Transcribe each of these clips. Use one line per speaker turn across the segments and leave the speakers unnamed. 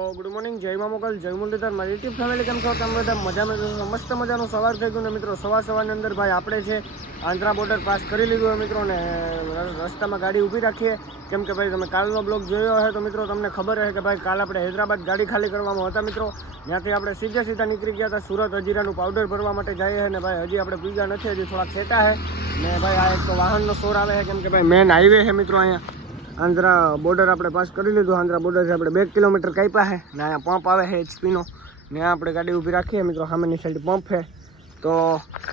Good morning જય મા મોગલ, જય મુરલીધર, મારી યુટ્યુબ ફેમિલી કેમ છો? તમે બધા મજામાં મસ્ત મજાનો સવાર થઈ ગયું ને મિત્રો. સવાર સવારની અંદર ભાઈ આપણે છે, આંધ્રા બોર્ડર પાસ કરી લીધું મિત્રો ને રસ્તામાં ગાડી ઊભી રાખીએ. કેમ કે ભાઈ તમે કાલનો બ્લોગ જોયો હશે તો મિત્રો તમને ખબર હશે કે ભાઈ કાલ આપણે હૈદરાબાદ ગાડી ખાલી કરવામાં હતા મિત્રો. ત્યાંથી આપણે સીધે સીધા નીકળી ગયા હતા, સુરત હજીરાનું પાવડર ભરવા માટે જઈએ ને ભાઈ. હજી આપણે પીગા નથી, હજી થોડાક છેટા છે ને ભાઈ આ એક તો વાહનનો શોર આવે છે, કેમ કે ભાઈ મેન હાઈવે છે મિત્રો અહીંયા. આંધ્રા બોર્ડર આપણે પાસ કરી લીધું. આંધ્રા બોર્ડરથી આપણે બે કિલોમીટર કાપ્યા છે. ને અહીંયા પંપ આવે છે એચપીનો ને. આપણે ગાડી ઊભી રાખીએ. મિત્રો, સામેની સાઈડ પંપ છે. તો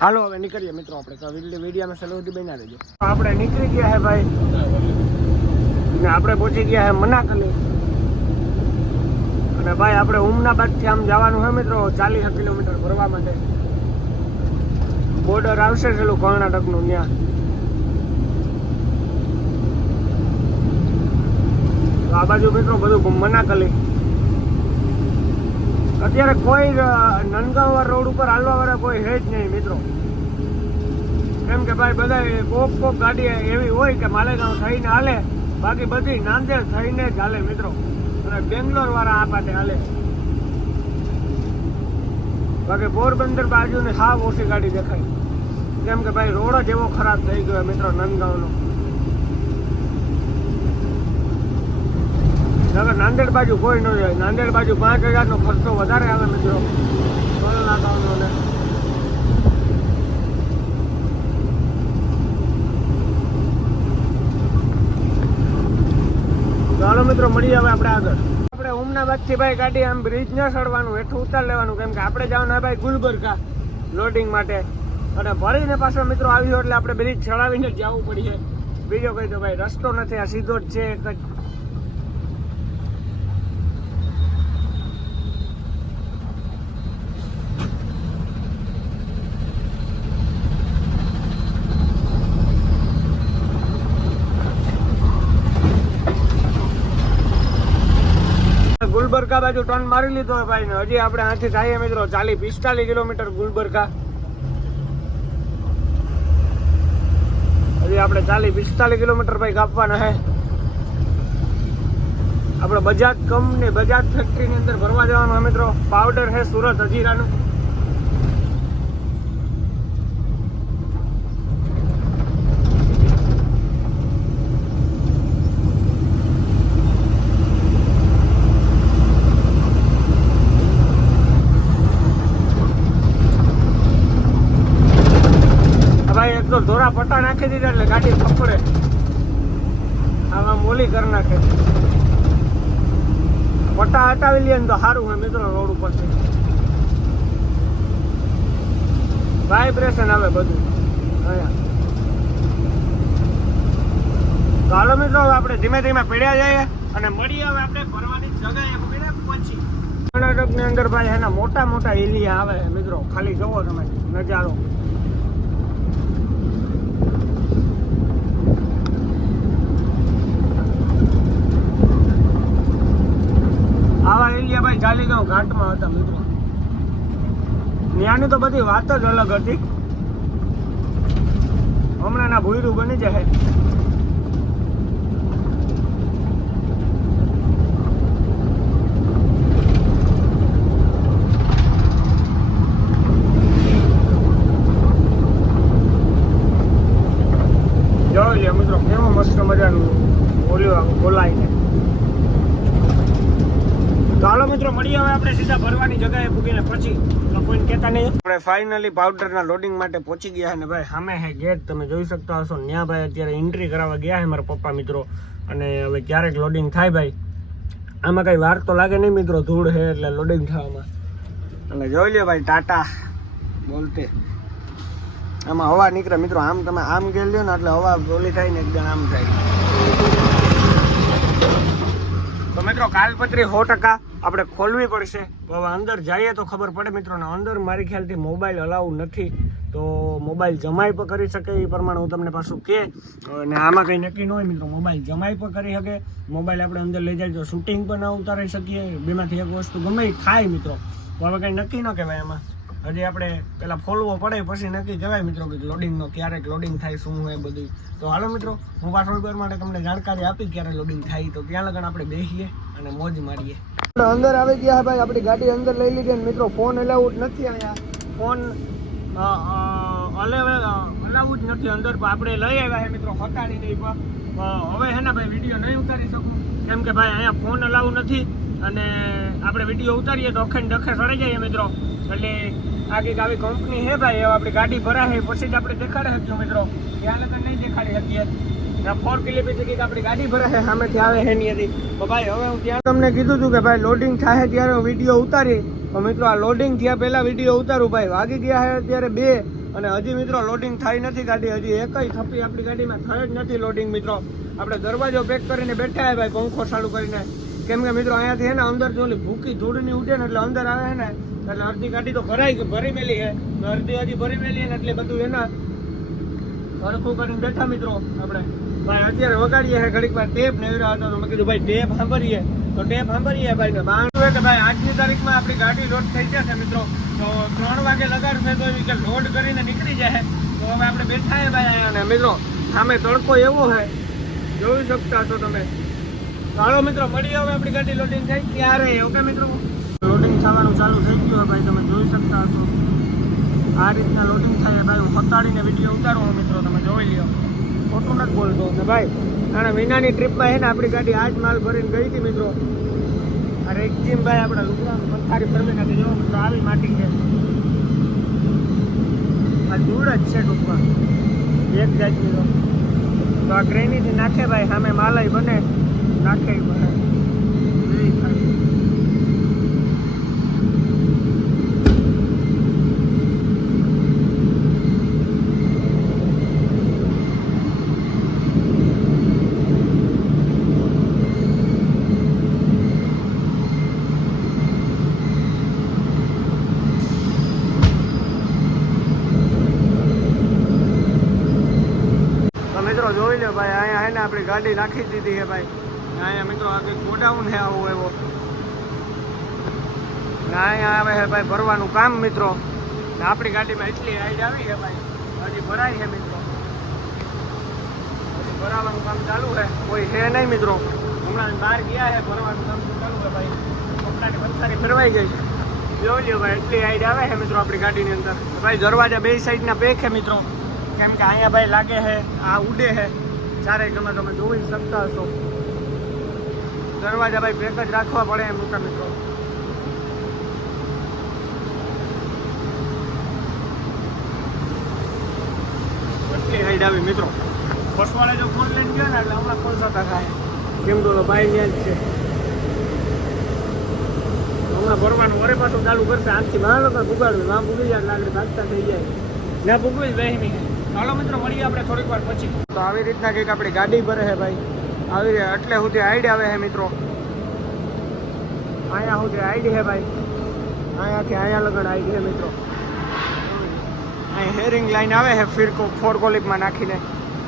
હાલો હવે નીકળીએ મિત્રો આપણે. તો વીડિયો વિડીયોમાં સહેલો સુધી બના દેજો આપણે નીકળી ગયા છે ભાઈ. ને આપણે પહોંચી ગયા છે મનાકલી. અને ભાઈ, આપણે ઉમનાબાદથી આમ જવાનું છે મિત્રો, ચાલીસ કિલોમીટર ભરવા માટે. બોર્ડર આવશે પેલું કર્ણાટકનું ત્યાં. આ બાજુ મિત્રો બધું મનાકલી અત્યારે કોઈ અ, રોડ ઉપર હાલવા વાળા કોઈ હે જ નહીં મિત્રો. કેમ કે ભાઈ બધા કોક કોક ગાડી એવી હોય કે માલેગાંવ થઈને હાલે બાકી બધી નાંદેડ થઈને જ હાલે મિત્રો. અને બેંગ્લોર વાળા આ પાટે હાલે. બાકી પોરબંદર બાજુ ને સાવ ઓછી ગાડી દેખાય. કેમ કે ભાઈ રોડ જ એવો ખરાબ થઈ ગયો મિત્રો નંદગાંવનો. નગર નાંદેડ બાજુ કોઈ ન જાય. નાંદેડ બાજુ પાંચ હજારનો ખર્ચો વધારે આવે મિત્રો. ટોલ નાકાનો ચાલો મિત્રો, મળીએ હવે આપણે આગળ. આપણે ઉમનાબાદથી ભાઈ ગાડી આમ બ્રિજ ન ચડવાનું, હેઠું ઉતાર લેવાનું, કેમ કે આપણે જવાનું ભાઈ ગુલબર્ગા લોડિંગ માટે. અને ભરીને પાછો મિત્રો આવ્યો એટલે આપણે બ્રિજ ચડાવીને જ જવું પડીએ. બીજો કંઈ તો ભાઈ રસ્તો નથી, આ સીધો જ છે એક જ ગુલબર્ગા બાજુ ટર્ન મારી લીધો ભાઈ હજી આપણે આથી જઈએ મિત્રો. ચાલીસ પિસ્તાલીસ કિલોમીટર ગુલબર્ગા. હજી આપણે ચાલી, પિસ્તાલીસ કિલોમીટર ભાઈ કાપવાના હે. આપણે બજાજ કંપની, બજાજ ફેક્ટરીની અંદર ભરવા જવાનું મિત્રો. પાવડર છે સુરત, હજીરાનું. ધોરા પટ્ટા નાખી દીધા એટલે ગાડી ફફડે. આમાં મોલી કરી નાખે પટ્ટા હટાવી લઈએ ને તો સારું હોય મિત્રો રોડ ઉપરથી. વાઇબ્રેશન આવે બધું. અહીંયા. ચાલો મિત્રો આપણે ધીમે ધીમે પીડ્યા જઈએ અને મળીએ હવે આપણે ભરવાની જગ્યાએ મૂકીને પછી. કર્ણાટકની અંદર ભાઈ એના મોટા મોટા એલિયા આવે, મિત્રો. ખાલી જવો તમે નજારો. ભાઈ જાલીગાંવ ઘાટમાં હતા મિત્રો. ત્યાંની તો બધી વાત જ અલગ હતી. હમણાં ના ભૂયરું બની જાય. જોઈ લે મિત્રો, કેવું મસ્ત મજાનું બોલ્યું બોલાય ચાલો મિત્રો મળીએ હવે આપણે સીધા ભરવાની જગ્યાએ પૂગીને પછી કોઈને કહેતા નહીં. આપણે ફાઇનલી પાવડરના લોડિંગ માટે પહોંચી ગયા અને ભાઈ, સામે હે ગેટ તમે જોઈ શકતા હશો. ત્યાં ભાઈ અત્યારે એન્ટ્રી કરાવવા ગયા છે મારા પપ્પા મિત્રો. અને હવે ક્યારેક લોડિંગ થાય ભાઈ. આમાં કંઈ વાર તો લાગે નહીં મિત્રો, ધૂળ છે એટલે લોડિંગ થવામાં અને જોઈ લે ભાઈ, ટાટા બોલતે. આમાં હવા નીકળે. મિત્રો, આમ તમે આમ ગયેલ લ્યો ને એટલે હવા બોલી થાય ને એકદમ આમ થાય. તો મિત્રો, કાલપત્રી સો ટકા. આપણે ખોલવી પડશે. હવે અંદર જઈએ તો ખબર પડે મિત્રોને, અંદર મારી ખ્યાલથી મોબાઈલ અલાઉ નથી. તો મોબાઈલ જમાઈ પણ કરી શકે એ પ્રમાણે હું તમને પાછું કે અને આમાં કંઈ નક્કી ન હોય મિત્રો મોબાઈલ જમાઈ પણ કરી શકે. મોબાઈલ આપણે અંદર લઈ જાય તો શૂટિંગ પણ ના ઉતારી શકીએ. બેમાંથી એક વસ્તુ ગમે થાય મિત્રો. હવે કંઈ નક્કી ન કહેવાય એમાં હજી આપણે પેલા ફોલવો પડે પછી નક્કી કહેવાય મિત્રો કે લોડિંગનો ક્યારેક લોડિંગ થાય શું હોય બધું. તો હાલો મિત્રો હું પાછળ ઘર માટે તમને જાણકારી આપી ક્યારે લોડિંગ થાય. તો ત્યાં લગન આપણે બેસીએ અને મોજ મારીએ. અંદર આવી ગયા ભાઈ આપણી ગાડી અંદર લઈ લીધી મિત્રો ફોન અલાઉડ નથી અહીંયા. ફોન અલાઉડ જ નથી અંદર પણ આપણે લઈ આવ્યા છે મિત્રો હટાડી નહીં પણ. હવે હે ને ભાઈ વીડિયો નહીં ઉતારી શકું. કેમ કે ભાઈ અહીંયા ફોન અલાઉ નથી. અને આપણે વીડિયો ઉતારીએ તો અખંડ ડખે સડી જાય મિત્રો. એટલે આ કંઈક આવી કંપની છે ભાઈ, હવે આપણી ગાડી ભરાશે પછી જ આપણે દેખાડી શકીએ મિત્રો. ત્યાં લગન નહીં દેખાડી શકીએ. ફોર કિલોમીટર કંઈક આપણી ગાડી ભરાશે સામેથી આવે હે નહીં તો ભાઈ, હવે હું ત્યાં તમને કીધું હતું કે ભાઈ લોડિંગ થાય ત્યારે હું વીડિયો ઉતારી તો મિત્રો, આ લોડિંગ થયા પહેલાં વીડિયો ઉતારું ભાઈ. વાગી ગયા છે અત્યારે બે, અને હજી મિત્રો લોડિંગ થઈ નથી ગાડી. હજી એકય થપ્પી આપણી ગાડીમાં થઈ જ નથી લોડિંગ મિત્રો. આપણે દરવાજો પેક કરીને બેઠા ભાઈ, પંખો ચાલુ કરીને. કેમ કે મિત્રો અહીંયાથી હે ને અંદર જો ભૂકી ધૂળની ઉડે ને એટલે અંદર આવે ને, એટલે અડધી ગાડી તો ભરાઈ ભરી મેલી છે અડધી હજી ભરી મેલી ને એટલે બધું એના હરખું કરીને બેઠા મિત્રો આપણે. ભાઈ, અત્યારે વગાડીએ છે ઘડીક વાર ટેપ નેવરા હતો તો મેં કીધું, ભાઈ, ટેપ સાંભળીએ. તો ટેપ સાંભળીએ ભાઈ ને બાંધવું કે ભાઈ, આજની તારીખમાં આપણી ગાડી લોડ થઈ જશે મિત્રો. તો ત્રણ વાગે લગાડશે તો એવી કે લોડ કરીને નીકળી જાય. તો હવે આપણે બેઠા હે ભાઈ અહીંયા મિત્રો, સામે તડકો એવો છે જોઈ શકતા છો તમે. ચાલો મિત્રો મળીએ હવે આપણી ગાડી લોડિંગ થાય ત્યારે ઓકે મિત્રો? લોડિંગ થવાનું ચાલુ થઈ ગયું ભાઈ, તમે જોઈ શકતા હશો. આ રીતના લોડિંગ થાય ભાઈ, હું હતાડીને વીડિયો ઉતારું મિત્રો, તમે જોઈ લ્યો. ખોટું નથી બોલતો. ને ભાઈ અને વિનાની ટ્રીપમાં ને આપણી ગાડી આજ માલ ભરીને ગઈ હતી મિત્રો. અરે એકજીમ ભાઈ આપણા લુગડા પથારી ફરવી નથી જો મિત્રો, આવી માટી છે. આ દૂર જ છે ટૂંકમાં. એક જાતની તો. તો આ ગ્રેનીથી નાખે ભાઈ, સામે માલય બને. નાખે ઈ બને એવી થાય જોઈ લો ભાઈ, અહીંયા હે આપણી ગાડી નાખી દીધી છે ભાઈ. અહીંયા મિત્રો આ ગોડાઉન છે આવો એવો. અહીંયા આવે છે ભાઈ, ભરવાનું કામ, મિત્રો. આપણી ગાડીમાં એટલી હાઈટ આવી છે ભાઈ. હજી ભરાય છે મિત્રો. હજી ભરાવાનું કામ ચાલુ છે કોઈ છે નહીં, મિત્રો. હમણાં બહાર ગયા છે ભરવાનું કામ ચાલુ છે ભાઈ. કપડાની બંધારી ફેરવાઈ ગઈ છે. લ્યો ભાઈ, એટલી હાઈટ આવે છે મિત્રો, આપણી ગાડીની અંદર. ભાઈ, દરવાજા બે સાઈડના પેક છે મિત્રો. કેમ કે અહીંયા ભાઈ લાગે છે આ ઉડે છે ચારે તમે તમે જોઈ શકતા હશો. દરવાજા ભાઈ પેક જ રાખવા પડે એમ મોટા મિત્રો. એટલી હાઈટ આવી મિત્રો. બસવાળે જો ફોન લઈને ગયો ને એટલે હમણાં ફોન થતા થાય. કેમ તો ભાઈ ત્યાં જ છે. હમણાં ભરવાનું વરે પાછું ચાલુ કરશે. આજથી બહાર લોકો ભૂગાડવું. ના ભૂગી જાય આગળ ભાગતા થઈ જાય ના ભૂગવી જ નહીં ચાલો મિત્રો મળીએ આપણે થોડીક વાર પછી. તો આવી રીતના કંઈક આપણી ગાડી ભરે છે ભાઈ. આવી રીતે એટલે સુધી આઈડ આવે છે મિત્રો. અહીંયા સુધી આઈડ છે ભાઈ. અહીંયાથી અહીંયા લગન આઈડ છે મિત્રો. અહીં હેરિંગ લાઈન આવે છે ફિરકો ફોર કોલિપમાં નાખીને.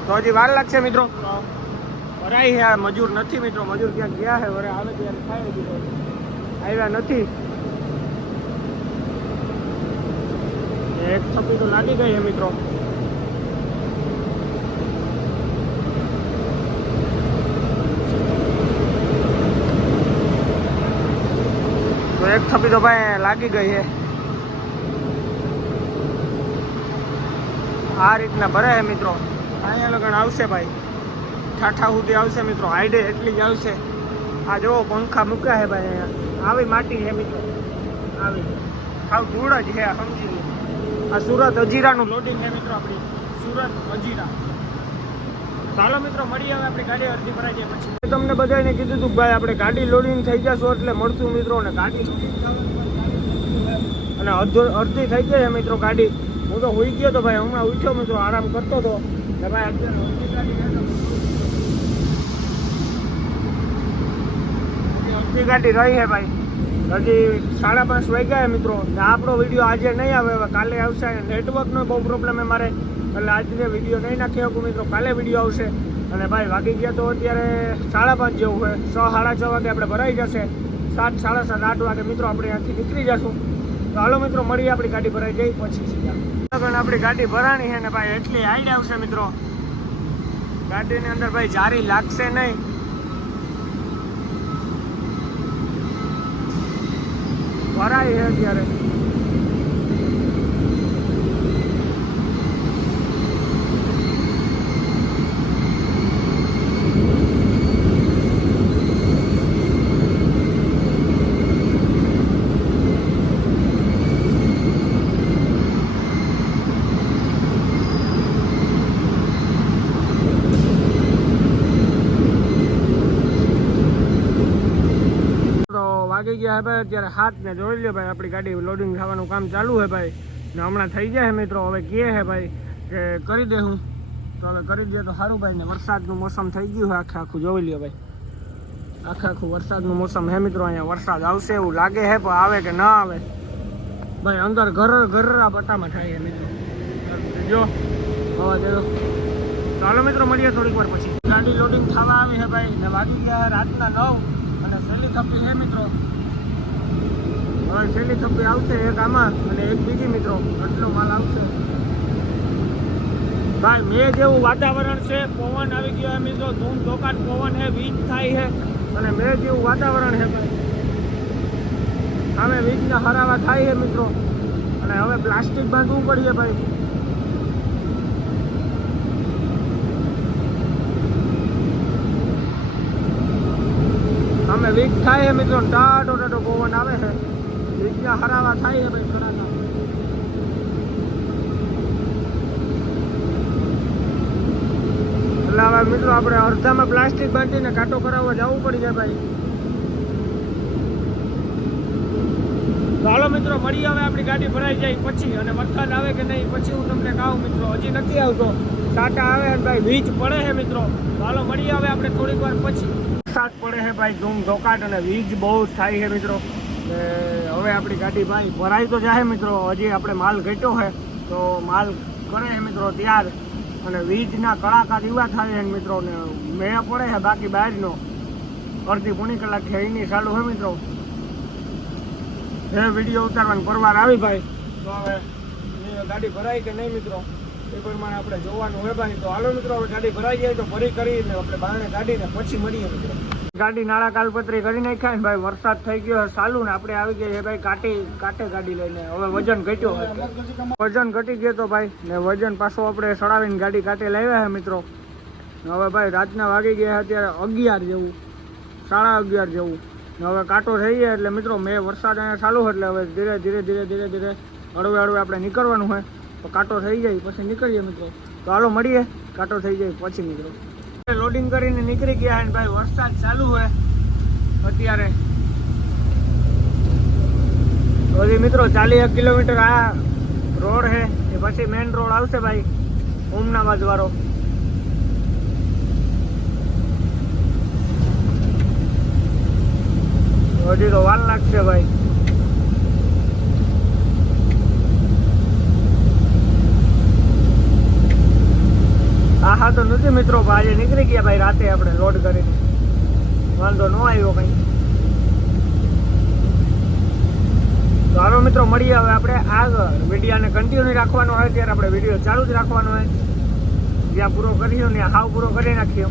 તો હજી વાર લાગશે મિત્રો. ભરાઈ છે આ મજૂર નથી મિત્રો. મજૂર ક્યાંક ગયા છે? વરે આવે ત્યારે થાય દીધો આવ્યા નથી. એક થપ્પી તો લાગી ગઈ છે મિત્રો. એક થપી તો ભાઈ લાગી ગઈ છે આ રીતના ભરે છે મિત્રો. અહીંયા લગન આવશે ભાઈ. ઠાઠા સુધી આવશે મિત્રો. હાઈડે એટલી જ આવશે. આ જો પંખા મૂક્યા છે ભાઈ અહીંયા. આવી માટી છે મિત્રો. આવી. આવ ધૂળ જ છે સમજી આ સુરત અજીરાનું લોડિંગ છે મિત્રો આપણી. સુરત અજીરા. ચાલો મિત્રો, મળીએ હવે આપણી ગાડી અડધી ભરાઈ જાય પછી. તમને બધાને કીધું હતું ભાઈ આપણે ગાડી લોડિંગ થઈ જશો એટલે મળશું મિત્રો અને ગાડી. અને અડધો અડધી થઈ ગઈ છે મિત્રો ગાડી. હું તો હોઈ ગયો તો ભાઈ હમણાં ઉઠ્યો મિત્રો આરામ કરતો હતો. કે ભાઈ ગાડી રહી છે ભાઈ. હજી સાડા પાંચ વાગ્યા મિત્રો. ને આપણો વીડિયો આજે નહીં આવે કાલે આવશે. નેટવર્કનો બહુ પ્રોબ્લેમ છે મારે. એટલે આજે વીડિયો નહીં નાખી શકું મિત્રો. કાલે વીડિયો આવશે. અને ભાઈ વાગી ગયા તો અત્યારે સાડા પાંચ જેવું હોય. છ, સાડા છ વાગે આપણે ભરાઈ જશે. સાત, સાડા સાત, આઠ વાગે મિત્રો આપણે અહીંયાથી નીકળી જશું. તો હાલો મિત્રો, મળીએ આપણી ગાડી ભરાઈ જઈ પછી આપણી ગાડી ભરાણી છે ને ભાઈ, એટલી હાઈડ આવશે મિત્રો. ગાડીની અંદર ભાઈ જારી લાગશે નહીં. ભરાય છે અત્યારે. વાગી ગયા હે ભાઈ. અત્યારે હાથ ને જોઈ લે ભાઈ, આપણી ગાડી લોડિંગ થવાનું કામ ચાલુ હે ભાઈ. ને હમણાં થઈ જાય મિત્રો, હવે કહે હે ભાઈ કે કરી દે હું. તો હવે કરી દે તો સારું ભાઈ, ને વરસાદનું મોસમ થઈ ગયું છે આખે આખું, જોઈ લ્યો ભાઈ. આખે આખું વરસાદનું મોસમ હે મિત્રો, અહીંયા વરસાદ આવશે એવું લાગે છે પણ આવે કે ના આવે. ભાઈ, અંદર ઘર ઘરના બટામાં થાય છે મિત્રો. જો, હવા દેજો ચાલો મિત્રો, મળીએ થોડીક વાર પછી. ગાડી લોડિંગ થવા આવી છે ભાઈ, ને વાગી ગયા રાતના નવ. સહેલી થપ્પી છે મિત્રો? હવે છેલ્લી થપ્પી આવશે એક આમાં અને એક બીજી મિત્રો. આટલો માલ આવશે. ભાઈ, મેં જેવું વાતાવરણ છે, પવન આવી ગયો મિત્રો. ધૂમ ધોકાટ પવન છે વીજ થાય છે અને મેં જેવું વાતાવરણ છે ભાઈ. હવે વીજના હરાવા થાય છે મિત્રો. અને હવે પ્લાસ્ટિક બાંધવું પડીએ ભાઈ. અમે વીજ થાય છે મિત્રો ટાટો ટાટો પવન આવે છે. વીકના હરાવા થાય છે ભાઈ થોડાના એટલે હવે મિત્રો આપણે અડધામાં પ્લાસ્ટિક બાંધીને કાંટો કરાવવા જવું પડી જાય ભાઈ. ચાલો મિત્રો મળી આવે આપણી ગાડી ભરાઈ જાય પછી. અને વરસાદ આવે કે નહીં પછી હું તમને કહું મિત્રો. હજી નથી આવતો. સાટા આવે ભાઈ વીજ પડે છે મિત્રો. ચાલો મળી આવે આપણે થોડીક વાર પછી. વરસાદ પડે છે ભાઈ, ધૂમ ધોકાટ અને વીજ બહુ થાય છે મિત્રો. હવે આપણી ગાડી ભાઈ ભરાઈ તો જાય મિત્રો, હજી આપણે માલ ઘટ્યો છે. તો માલ કરે છે મિત્રો ત્યાર. અને વીજના કડાકા દીવા થાય છે મિત્રો, ને મેં પડે છે બાકી બહારનો અડધી પોણી કલાક એની ચાલુ હોય મિત્રો. હે, વીડિયો ઉતારવાની પરવાર આવી ભાઈ. તો હવે ગાડી ભરાય કે નહીં મિત્રો? એ પ્રમાણે આપણે જોવાનું હોય ભાઈ તો હાલો મિત્રો આપણે ગાડી ભરાઈ જાય તો ભરી કરીને આપણે બારણે કાઢીને પછી મળીએ મિત્રો. ગાડી નાળા કાલપત્રી કરી નાખ્યા ને ભાઈ, વરસાદ થઈ ગયો ચાલુ ને આપણે આવી ગયા ભાઈ કાટી કાટે ગાડી લઈને. હવે વજન ઘટ્યો વજન ઘટી ગયો તો ભાઈ, ને વજન પાછો આપણે સડાવીને ગાડી કાટે લાવ્યા છે મિત્રો. હવે ભાઈ રાતના વાગી ગયા અત્યારે અગિયાર જેવું. સાડા અગિયાર જેવું. હવે કાંટો થઈ ગયા એટલે મિત્રો મેં વરસાદ અહીંયા ચાલુ એટલે હવે ધીરે ધીરે ધીરે ધીરે ધીરે હળવે હળવે આપણે નીકળવાનું હોય તો કાંટો થઈ જાય, પછી નીકળીએ મિત્રો. તો હાલો મળીએ. કાંટો થઈ જાય, પછી મિત્રો લોડિંગ કરીને નીકળી ગયા અને ભાઈ, વરસાદ ચાલુ હોય અત્યારે. હજી મિત્રો ચાલીસ એક કિલોમીટર આ રોડ છે એ પછી મેઇન રોડ આવશે ભાઈ, ઉમનાબાદ વાળો. હજી તો વાર લાગશે ભાઈ. હા નથી મિત્રો આજે નીકળી ગયા ભાઈ, રાતે આપણે લોડ કરીને. વાંધો ન આવ્યો કઈ. તો મિત્રો, મળીએ હવે આપણે આગળ વિડીયાને કન્ટિન્યુ રાખવાનો હોય, ત્યારે આપણે વીડિયો ચાલુ જ રાખવાનો હોય. જ્યાં પૂરો કર્યો ને હાવ પૂરો કરી નાખ્યો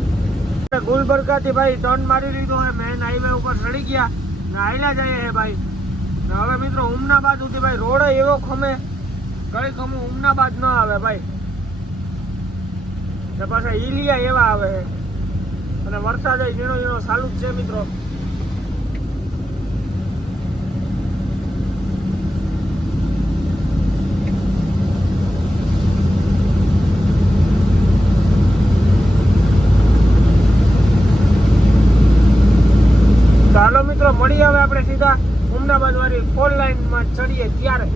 ગુલબર્ગાથી ભાઈ ટર્ન મારી લીધો હોય મેન હાઈવે ઉપર ચડી ગયા ને આયલા જઈએ હે ભાઈ. હવે મિત્રો, ઉમનાબાદ સુધી ભાઈ રોડ એવો ખમે. કઈ ખમું ઉમનાબાદ ન આવે ભાઈ. ને પાછા ઈલિયા એવા આવે અને વરસાદ ઝીણો ઝીણો ચાલુ જ છે મિત્રો. ચાલો મિત્રો, મળીએ હવે આપણે સીધા અમદાવાદ વાળી ફોર લાઈનમાં ચડીએ ત્યારે.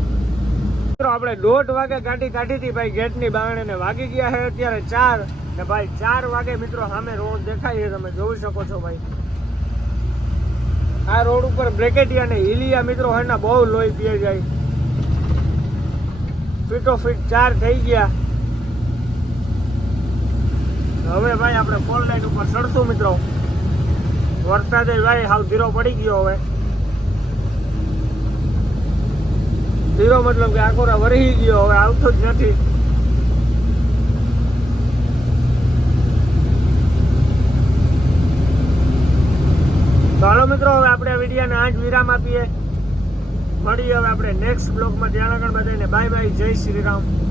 મિત્રો, આપણે દોઢ વાગે ગાડી કાઢી હતી, ભાઈ, ગેટની બારણે ને વાગી ગયા છે અત્યારે ચાર. ને ભાઈ, ચાર વાગે મિત્રો સામે રોડ દેખાય છે, તમે જોઈ શકો છો, ભાઈ. આ રોડ ઉપર બ્રેકેટિયા ને હિલિયા મિત્રો હે બહુ લોહી પીએ જાય. ફીટો ફીટ ચાર થઈ ગયા. હવે ભાઈ, આપણે ફોર લાઈન ઉપર ચડશું, મિત્રો. વરસાદે ભાઈ હાવ ધીરો પડી ગયો હવે. હીરો મતલબ કે આખોરા વરહી ગયો, હવે આવતો જ નથી. ચાલો મિત્રો, હવે આપણે આ વિડીયોને આજ વિરામ આપીએ. મળીએ હવે આપણે નેક્સ્ટ બ્લોગમાં ત્યાં આગળ બધાને બાય બાય જય શ્રી રામ.